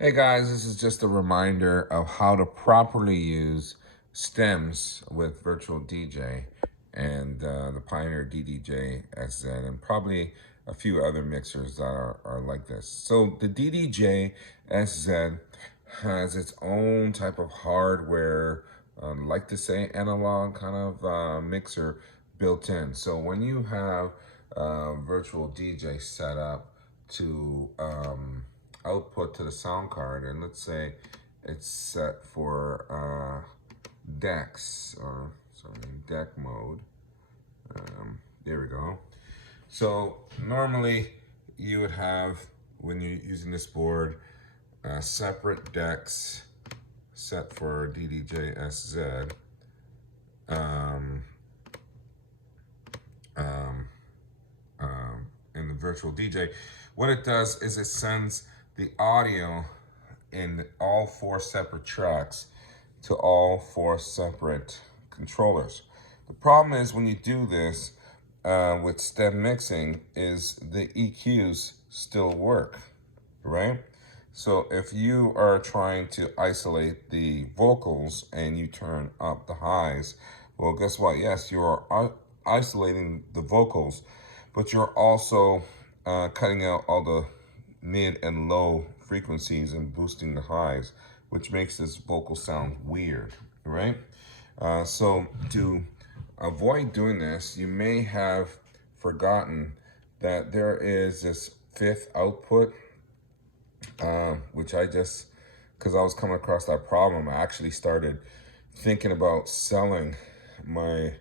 Hey guys, this is just a reminder of how to properly use stems with Virtual DJ and the Pioneer DDJ-SZ and probably a few other mixers that are like this. So the DDJ-SZ has its own type of hardware, like to say analog kind of mixer built in. So when you have Virtual DJ set up to output to the sound card, and let's say it's set for decks, or sorry, deck mode. There we go. So normally you would have, when you're using this board, separate decks set for DDJ-SZ. Um, um, in the virtual DJ, what it does is it sends the audio in all four separate tracks to all four separate controllers. The problem is when you do this with stem mixing is the EQs still work, right? So if you are trying to isolate the vocals and you turn up the highs, well, guess what? Yes, you are isolating the vocals, but you're also cutting out all the mid and low frequencies and boosting the highs, which makes this vocal sound weird, right? So to avoid doing this, you may have forgotten that there is this fifth output, which I just, because I was coming across that problem, I actually started thinking about selling my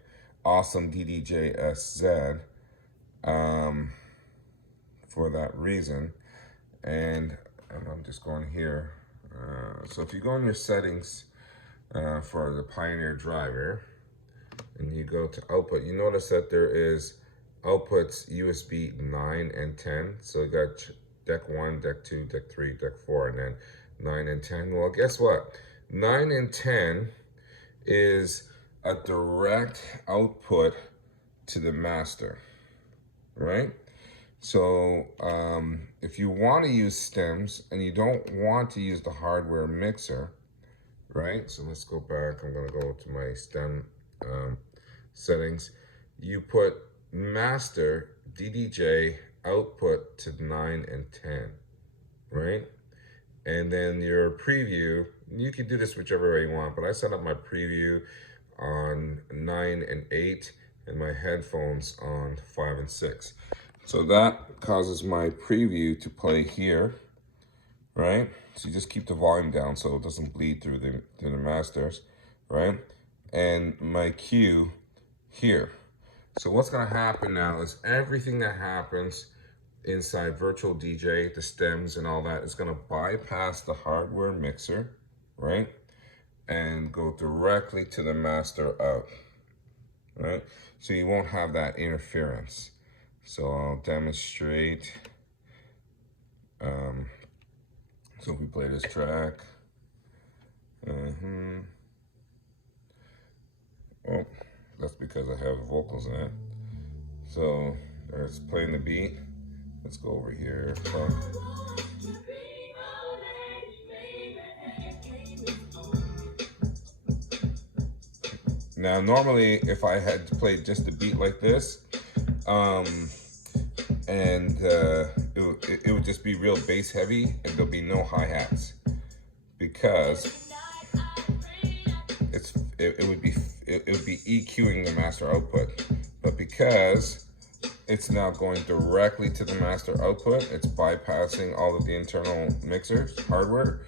awesome DDJ-SZ for that reason. And I'm just going here. So if you go in your settings for the Pioneer driver, and you go to output, you notice that there is outputs USB 9 and 10. So you got deck 1, deck 2, deck 3, deck 4, and then 9 and 10. Well, guess what? 9 and 10 is a direct output to the master, right? So if you want to use stems and you don't want to use the hardware mixer, right? So let's go back. I'm going to go to my stem settings. You put master DDJ output to 9 and 10, right? And then your preview, you can do this whichever way you want, but I set up my preview on 9 and 8 and my headphones on 5 and 6. So that causes my preview to play here, right? So you just keep the volume down so it doesn't bleed through the masters, right? And my cue here. So what's gonna happen now is everything that happens inside Virtual DJ, the stems and all that, is gonna bypass the hardware mixer, right? And go directly to the master out, right? So you won't have that interference. So I'll demonstrate. So if we play this track, oh, that's because I have vocals in it. So it's playing the beat. Let's go over here. Now, normally, if I had played just the beat like this, and it would just be real bass heavy, and there'll be no hi-hats because it would be EQing the master output. But because it's now going directly to the master output, it's bypassing all of the internal mixers hardware,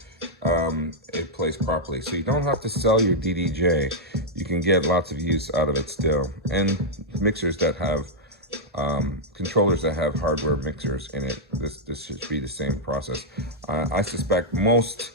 it plays properly. So you don't have to sell your DDJ. You can get lots of use out of it still. And mixers that have controllers that have hardware mixers in it, this should be the same process. I suspect most